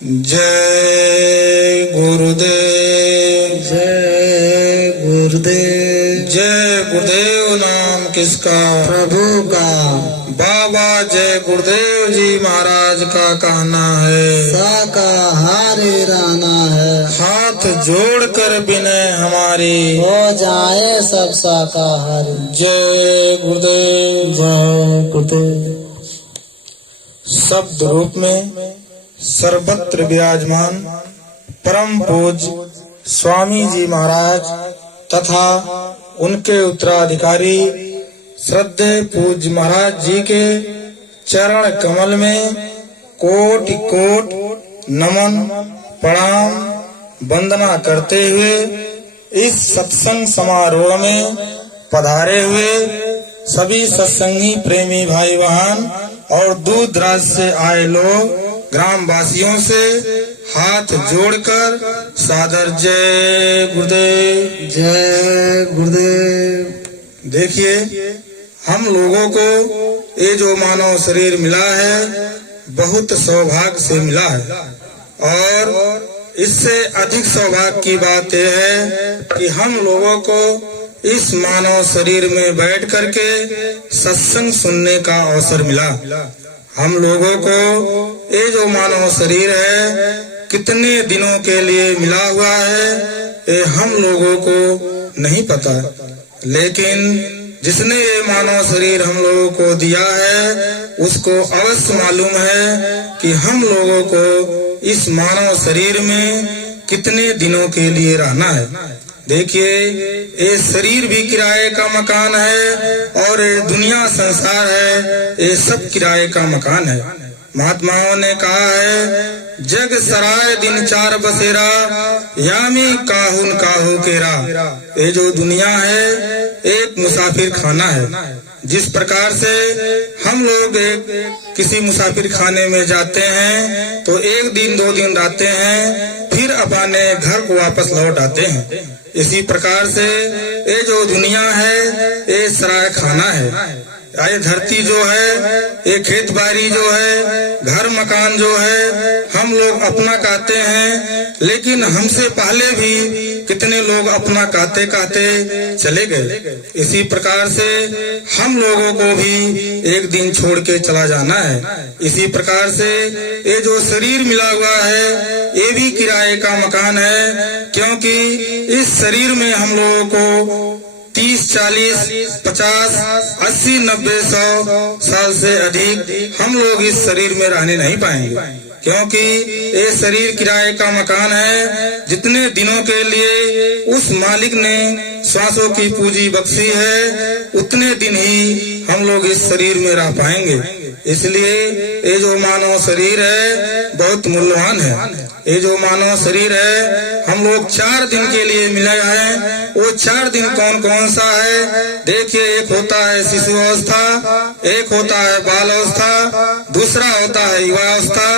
जय गुरुदेव। जय गुरुदेव। जय गुरुदेव नाम किसका? प्रभु का। बाबा जय गुरुदेव जी महाराज का कहना है, शाकाहारी रहना है। हाथ जोड़कर विनय हमारी हो जाए सब शाकाहारी। जय गुरुदेव। जय गुरुदेव। शब्द रूप में सर्वत्र विराजमान परम पूज्य स्वामी जी महाराज तथा उनके उत्तराधिकारी श्रद्धेय पूज्य महाराज जी के चरण कमल में कोटि कोट नमन प्रणाम वंदना करते हुए इस सत्संग समारोह में पधारे हुए सभी सत्संगी प्रेमी भाई बहन और दूर दराज से आए लोग ग्राम वासियों से हाथ जोड़कर सादर जय गुरुदेव। जय गुरुदेव। देखिए, हम लोगों को ये जो मानव शरीर मिला है बहुत सौभाग्य से मिला है, और इससे अधिक सौभाग्य की बात यह है कि हम लोगों को इस मानव शरीर में बैठ करके सत्संग सुनने का अवसर मिला। हम लोगों को ये जो मानव शरीर है कितने दिनों के लिए मिला हुआ है ये हम लोगों को नहीं पता, लेकिन जिसने ये मानव शरीर हम लोगों को दिया है उसको अवश्य मालूम है कि हम लोगों को इस मानव शरीर में कितने दिनों के लिए रहना है। देखिए, ये शरीर भी किराए का मकान है और ये दुनिया संसार है, ये सब किराए का मकान है। महात्माओं ने कहा है, जग सराय दिन चार बसेरा, यामी काहुन काहू केरा। ये जो दुनिया है एक मुसाफिर खाना है। जिस प्रकार से हम लोग किसी मुसाफिर खाने में जाते हैं तो एक दिन दो दिन रहते हैं, फिर अपने घर को वापस लौट आते हैं। इसी प्रकार से ये जो दुनिया है ये सराय खाना है। ये धरती जो है, ये खेत बाड़ी जो है, घर मकान जो है हम लोग अपना कहते हैं, लेकिन हमसे पहले भी कितने लोग अपना कहते कहते चले गए। इसी प्रकार से हम लोगों को भी एक दिन छोड़ के चला जाना है। इसी प्रकार से ये जो शरीर मिला हुआ है ये भी किराए का मकान है, क्योंकि इस शरीर में हम लोगों को 30, 40, 50, 80, 90, 100 साल से अधिक हम लोग इस शरीर में रहने नहीं पाएंगे, क्योंकि ये शरीर किराए का मकान है। जितने दिनों के लिए उस मालिक ने श्वासों की पूंजी बख्शी है उतने दिन ही हम लोग इस शरीर में रह पाएंगे। इसलिए ये जो मानव शरीर है बहुत मूल्यवान है। ये जो मानव शरीर है हम लोग 4 दिन के लिए मिले हैं। वो 4 दिन कौन कौन सा है? देखिए, एक होता है शिशु अवस्था, एक होता है बाल अवस्था, दूसरा होता है युवा अवस्था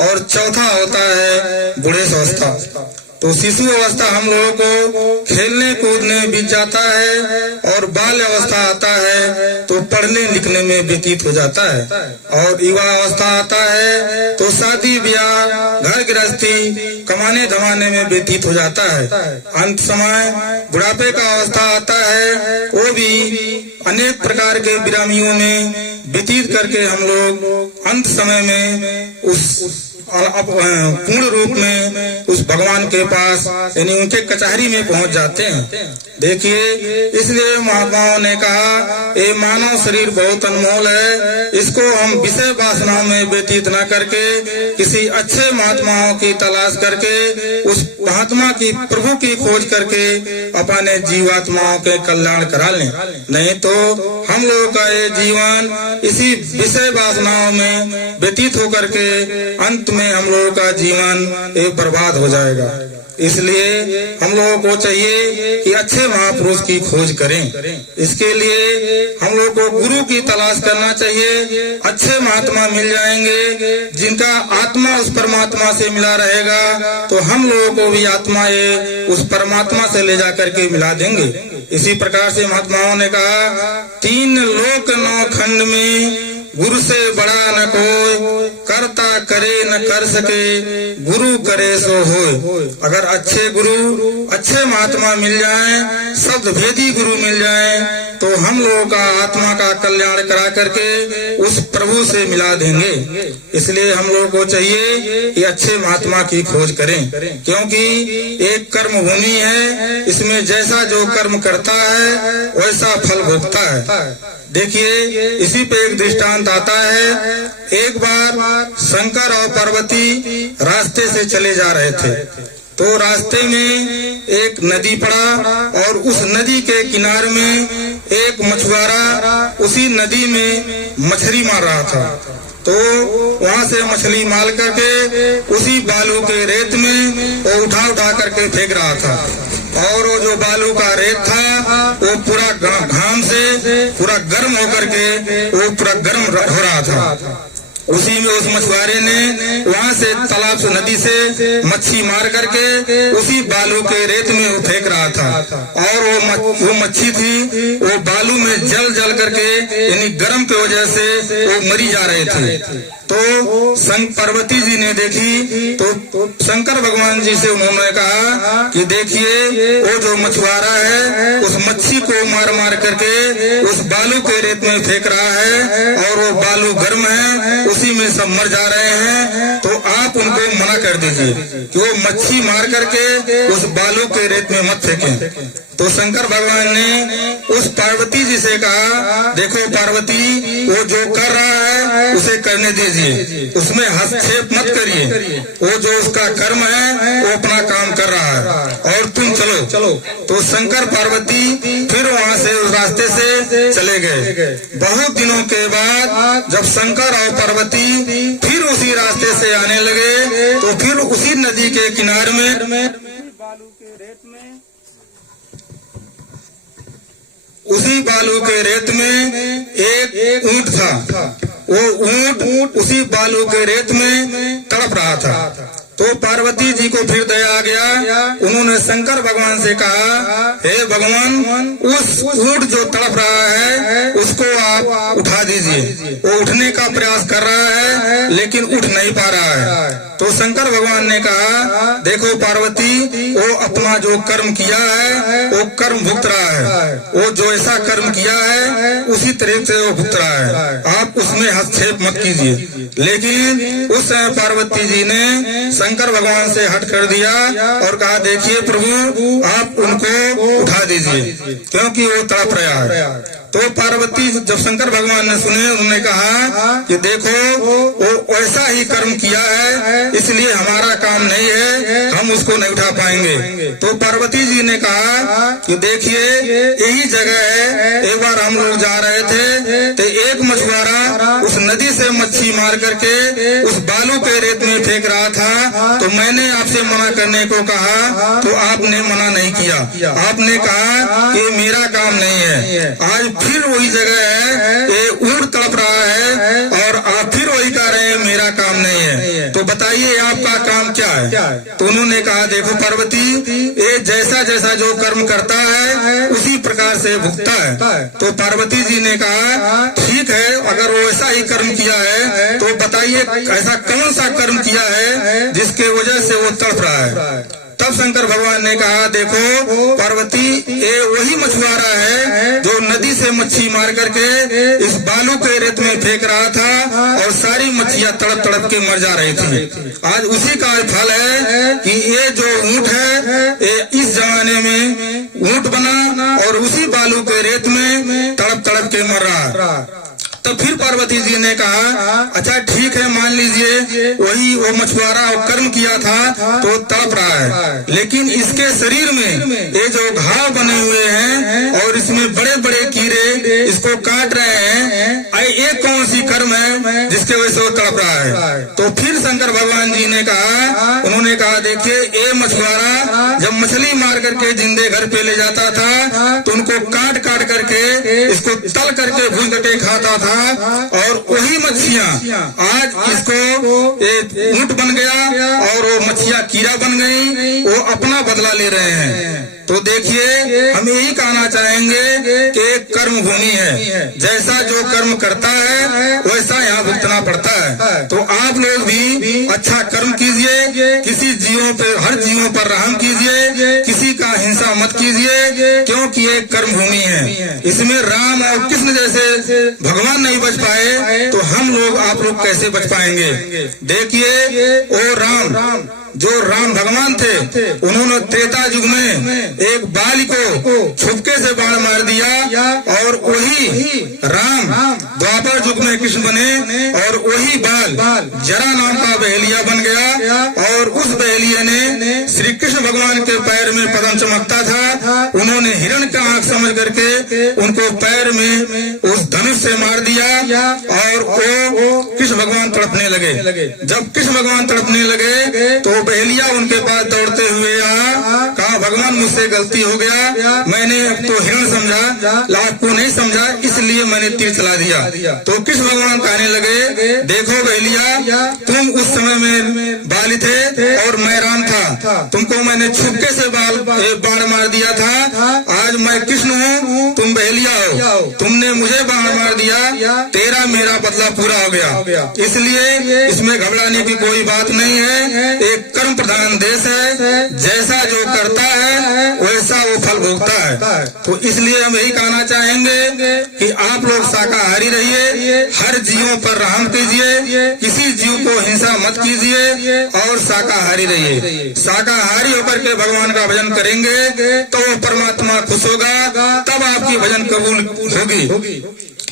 और चौथा होता है बूढ़े अवस्था। तो शिशु अवस्था हम लोगों को खेलने कूदने बीत जाता है, और बाल अवस्था आता है तो पढ़ने लिखने में व्यतीत हो जाता है, और युवा अवस्था आता है तो शादी ब्याह घर गृहस्थी कमाने धमाने में व्यतीत हो जाता है। अंत समय बुढ़ापे का अवस्था आता है, वो भी अनेक प्रकार के बिरामियों में व्यतीत करके हम लोग अंत समय में उस पूर्ण रूप में उस भगवान के पास यानी उनके कचहरी में पहुंच जाते हैं। देखिए, इसलिए महात्माओं ने कहा ये मानव शरीर बहुत अनमोल है, इसको हम विषय वासनाओं में व्यतीत न करके किसी अच्छे महात्माओं की तलाश करके उस महात्मा की प्रभु की खोज करके अपने जीवात्माओं के कल्याण करा लें। नहीं तो हम लोगों का ये जीवन इसी विषय वासनाओं में व्यतीत होकर के अंत में हम लोगों का जीवन एक बर्बाद हो जाएगा। इसलिए हम लोगों को चाहिए कि अच्छे महापुरुष की खोज करें। इसके लिए हम लोग को गुरु की तलाश करना चाहिए। अच्छे महात्मा मिल जाएंगे जिनका आत्मा उस परमात्मा से मिला रहेगा, तो हम लोगों को भी आत्मा ये उस परमात्मा से ले जा करके मिला देंगे। इसी प्रकार से महात्माओं ने कहा 3 लोक 9 खंड में गुरु से बड़ा न कोई, करता करे न कर सके, गुरु करे सो होय। अगर अच्छे गुरु, अच्छे महात्मा मिल जाएं, शब्द भेदी गुरु मिल जाएं, तो हम लोगों का आत्मा का कल्याण करा करके उस प्रभु से मिला देंगे। इसलिए हम लोगों को चाहिए कि अच्छे महात्मा की खोज करें, क्योंकि एक कर्म भूमि है, इसमें जैसा जो कर्म करता है वैसा फल भोगता है। देखिए, इसी पे एक दृष्टांत आता है। एक बार शंकर और पार्वती रास्ते से चले जा रहे थे, तो रास्ते में एक नदी पड़ा और उस नदी के किनारे में एक मछुआरा उसी नदी में मछली मार रहा था। तो वहाँ से मछली मार करके उसी बालू के रेत में वो उठा करके फेंक रहा था, और वो जो बालू का रेत था वो पूरा घाम से पूरा गर्म होकर के वो पूरा गर्म हो रहा था। उसी में उस मछुआरे ने वहाँ से तालाब से, नदी से मच्छी मार करके उसी बालू के रेत में वो फेंक रहा था, और वो मच्छी थी वो बालू में जल करके यानी गर्म की वजह से वो मरी जा रहे थे। तो पार्वती जी ने देखी तो शंकर भगवान जी से उन्होंने कहा कि देखिए, वो जो मछुआरा है उस मच्छी को मार करके उस बालू के रेत में फेंक रहा है, और वो बालू गर्म है, उसी में सब मर जा रहे हैं। तो आप उनको मना कर दीजिए कि वो मच्छी मार करके उस बालू के रेत में मत फेंकें। तो शंकर भगवान ने उस पार्वती जी से कहा, देखो पार्वती, वो जो कर रहा है उसे करने दीजिए, उसमें हस्तक्षेप मत करिए। वो जो उसका कर्म है वो अपना काम कर रहा है, और तुम चलो। तो शंकर पार्वती फिर वहाँ से उस रास्ते से चले गए। बहुत दिनों के बाद जब शंकर और पार्वती फिर उसी रास्ते से आने लगे, तो फिर उसी नदी के किनारे में उसी बालू के रेत में एक ऊंट था। वो ऊंट उसी बालू के रेत में तड़प रहा था। तो पार्वती जी को फिर दया आ गया। उन्होंने शंकर भगवान से कहा, हे भगवान, उस ऊंट जो तड़प रहा है उसको आप उठा दीजिए। वो उठने का प्रयास कर रहा है लेकिन उठ नहीं पा रहा है। तो शंकर भगवान ने कहा, देखो पार्वती, वो अपना जो कर्म किया है वो कर्म भुगत रहा है। वो जो ऐसा कर्म किया है उसी तरह से वो भुगत रहा है, आप उसमें हस्तक्षेप मत कीजिए। लेकिन उस समय पार्वती जी ने शंकर भगवान से हट कर दिया और कहा, देखिए प्रभु, आप उनको उठा दीजिए क्योंकि वो तड़प रहा है। तो पार्वती जब शंकर भगवान ने सुने, उन्होंने कहा कि देखो, वो ऐसा ही कर्म किया है, इसलिए हमारा काम नहीं है, हम उसको नहीं उठा पाएंगे। तो पार्वती जी ने कहा कि देखिए, यही जगह है, एक बार हम लोग जा रहे थे तो एक मछुआरा उस नदी से मच्छी मार करके उस बालू के रेत में फेंक रहा था। तो मैंने आपसे मना करने को कहा तो आपने मना नहीं किया। आपने कहा कि मेरा काम नहीं है। आज फिर वही जगह है, ये ऊंट तड़प रहा है और आप फिर वही कह रहे हैं मेरा काम नहीं है। तो बताइए आपका काम क्या है? तो उन्होंने कहा, देखो पार्वती, ये जैसा जैसा जो कर्म करता है उसी प्रकार से भुगता है। तो पार्वती जी ने कहा, ठीक है, अगर वो ऐसा ही कर्म किया है तो बताइए ऐसा कौन सा कर्म किया है जिसके वजह से वो तड़प रहा है। तब शंकर भगवान ने कहा, देखो पार्वती, ये वही मछुआरा है जो नदी से मच्छी मार करके इस बालू के रेत में फेंक रहा था और सारी मच्छियां तड़प तड़प के मर जा रही थी। आज उसी का फल है कि ये जो ऊंट है ये इस जमाने में ऊंट बना और उसी बालू के रेत में तड़प तड़प के मर रहा। तो फिर पार्वती जी ने कहा, अच्छा ठीक है, मान लीजिए वही वो मछुआरा कर्म किया था तो तड़प रहा है, लेकिन इसके शरीर में ये जो घाव बने हुए हैं और इसमें बड़े बड़े कीड़े इसको काट रहे हैं, ये कौन सी कर्म है जिसके वजह से वो तड़प रहा है। तो फिर शंकर भगवान जी ने कहा, उन्होंने कहा, देखिए, ये मछुआरा जब मछली मार करके जिंदे घर पे ले जाता था तो उनको काट काट करके इसको तल करके भून करके खाता था, और वही मच्छियां आज इसको ऊंट बन गया और वो मच्छियां कीड़ा बन गई, वो अपना बदला ले रहे हैं। तो देखिए हम यही कहना चाहेंगे कि एक कर्म भूमि है, जैसा जो कर्म करता है वैसा यहाँ भुगतना पड़ता है। तो आप लोग भी अच्छा कर्म कीजिए, किसी जीवों पे हर जीवों पर रहम कीजिए, किसी का हिंसा मत कीजिए, क्योंकि ये कर्म भूमि है। इसमें राम और कृष्ण जैसे भगवान नहीं बच पाए तो हम लोग आप लोग कैसे बच पाएंगे। देखिए वो राम जो राम भगवान थे, उन्होंने त्रेता युग में एक बाली को छुपके से बाण मार दिया और वही राम द्वापर युग में कृष्ण बने और वही बाल जरा नाम का बहेलिया बन गया और उस बहेलिया ने श्री कृष्ण भगवान के पैर में पदम चमकता था, उन्होंने हिरण का आंख समझ करके उनको पैर में उस धनुष से मार दिया और वो कृष्ण भगवान तड़पने लगे। जब कृष्ण भगवान तड़पने लगे तो बहेलिया उनके पास दौड़ते हुए कहा, भगवान मुझसे गलती हो गया, मैंने तो हिरण समझा, लाख को नहीं समझा, इसलिए मैंने तीर चला दिया। तो कृष्ण भगवान कहने लगे, देखो बहेलिया, तुम उस समय में बाली थे और मैं राम था, तुमको मैंने छुपके से बाण मार दिया था, आज मैं कृष्ण हूँ, तुम बहेलिया हो, तुमने मुझे बाण मार दिया, तेरा मेरा बदला पूरा हो गया। इसलिए इसमें घबराने की कोई बात नहीं है। एक कर्म प्रधान देश है, जैसा जो करता है वैसा वो फल भोगता है। तो इसलिए हम यही कहना चाहेंगे कि आप लोग शाकाहारी रहिए, हर जीवों पर रहम कीजिए, किसी जीव को हिंसा मत कीजिए और शाकाहारी रहिए। शाकाहारी होकर के भगवान का भजन करेंगे तो वो परमात्मा खुश होगा, तब आपकी भजन कबूल होगी।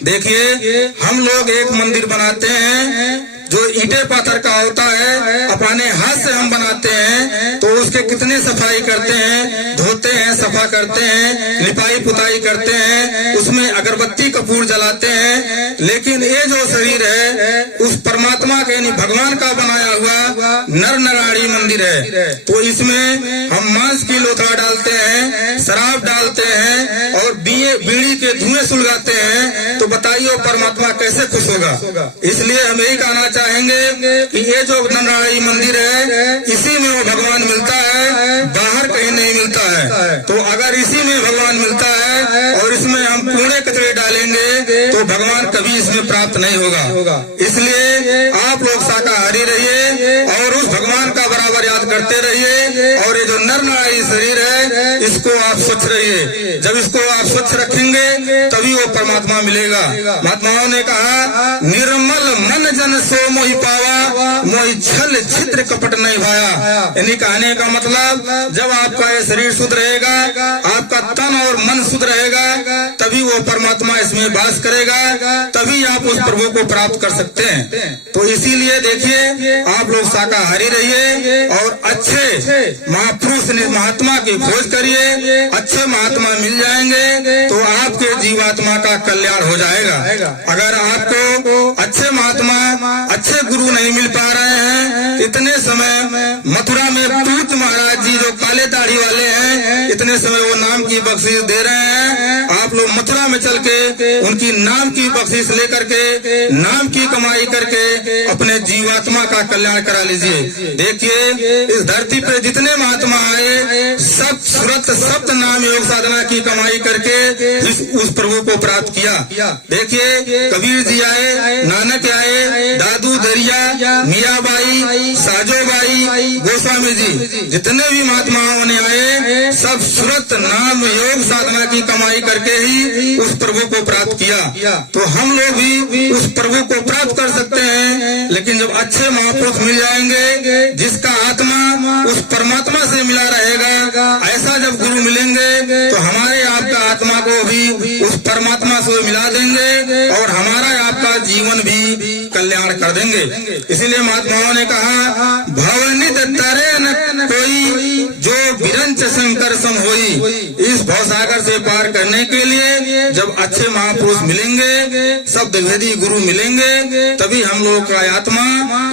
देखिए हम लोग एक मंदिर बनाते हैं जो ईंटे पत्थर का होता है, अपने हाथ से हम बनाते हैं, तो उसके कितने सफाई करते हैं, धोते हैं, सफा करते हैं, लिपाई पुताई करते हैं, उसमें अगरबत्ती कपूर जलाते हैं। लेकिन ये जो शरीर है उस परमात्मा के यानी भगवान का बनाया हुआ नर नारायणी मंदिर है, तो इसमें हम मांस की लोथड़ा डालते हैं, शराब डालते हैं और बीड़ी के धुएं सुलगाते हैं, तो बताइए परमात्मा कैसे खुश होगा। इसलिए हम यही कहना चाहेंगे कि ये जो नारायणी मंदिर है इसी में वो भगवान मिलता है, बाहर कहीं नहीं मिलता है। तो अगर इसी में भगवान मिलता है और इसमें हम कूड़े कचरे डालेंगे तो भगवान कभी इसमें प्राप्त नहीं होगा। इसलिए आप लोग शाकाहारी रहिए और उस भगवान का बराबर याद करते रहिए। और ये जो नर नारायणी शरीर है इसको आप स्वच्छ रहिए, जब इसको आप स्वच्छ रखेंगे तभी वो परमात्मा मिलेगा। महात्माओं ने कहा, निर्मल मन जन सो मोहि पावा, मोहि छल छिद्र कपट नहीं भाया। यानी कहने का मतलब जब आपका ये शरीर शुद्ध रहेगा, आपका तन और मन शुद्ध रहेगा, तभी वो परमात्मा इसमें वास करेगा, तभी आप उस प्रभु को प्राप्त कर सकते हैं। तो इसीलिए देखिए आप लोग शाकाहारी रहिए और अच्छे महापुरुष महात्मा की खोज करिए, अच्छे महात्मा मिल जाएंगे तो आपके जीवात्मा का कल्याण हो जाएगा। अगर आपको अच्छे महात्मा अच्छे गुरु नहीं मिल पा रहे हैं, इतने समय मथुरा में पूत महाराज जी जो काले दाढ़ी वाले हैं, इतने समय वो नाम की बख्शीश दे रहे हैं। आप लोग मथुरा में चल के उनकी नाम की बख्शीश लेकर के नाम की कमाई करके अपने जीवात्मा का कल्याण करा लीजिए। देखिए इस धरती पे जितने महात्मा आए सब सुरत सप्त नाम योग साधना की कमाई करके उस प्रभु को प्राप्त किया। देखिए कबीर जी आए, नानक आए, दादू दरिया, मियाबाई, साजोबाई, गोस्वामी जी, जितने भी महात्माओं ने आए सब सुरत नाम योग साधना की कमाई करके ही उस प्रभु को प्राप्त किया। तो हम लोग भी उस प्रभु को प्राप्त कर सकते हैं, लेकिन जब अच्छे महापुरुष मिल जाएंगे जिसका आत्मा उस परमात्मा से मिला रहेगा, ऐसा जब गुरु मिलेंगे तो हमारे आपका आत्मा को भी उस परमात्मा से मिला देंगे और हमारा आपका जीवन भी कल्याण कर देंगे। इसीलिए महात्माओं ने कहा, भवनित तरे न कोई जो विरंच शंकर सम होई। इस भवसागर से पार करने के लिए जब अच्छे महापुरुष मिलेंगे, सब दिग्वेदी गुरु मिलेंगे, तभी हम लोगों का आत्मा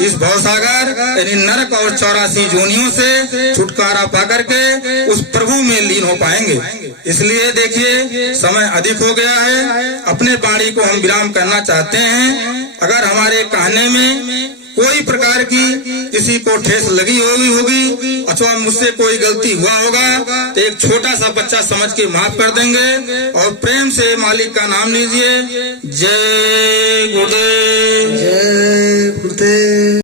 इस भवसागर यानी नरक और 84 जोनियों से छुटकारा पाकर के उस प्रभु में लीन हो पाएंगे। इसलिए देखिए समय अधिक हो गया है, अपने वाणी को हम विराम करना चाहते हैं। अगर हमारे कहने में कोई प्रकार की किसी को ठेस लगी होगी अथवा मुझसे कोई गलती हुआ होगा तो एक छोटा सा बच्चा समझ के माफ कर देंगे और प्रेम से मालिक का नाम लीजिए। जय गुरुदेव। जय गुरुदेव।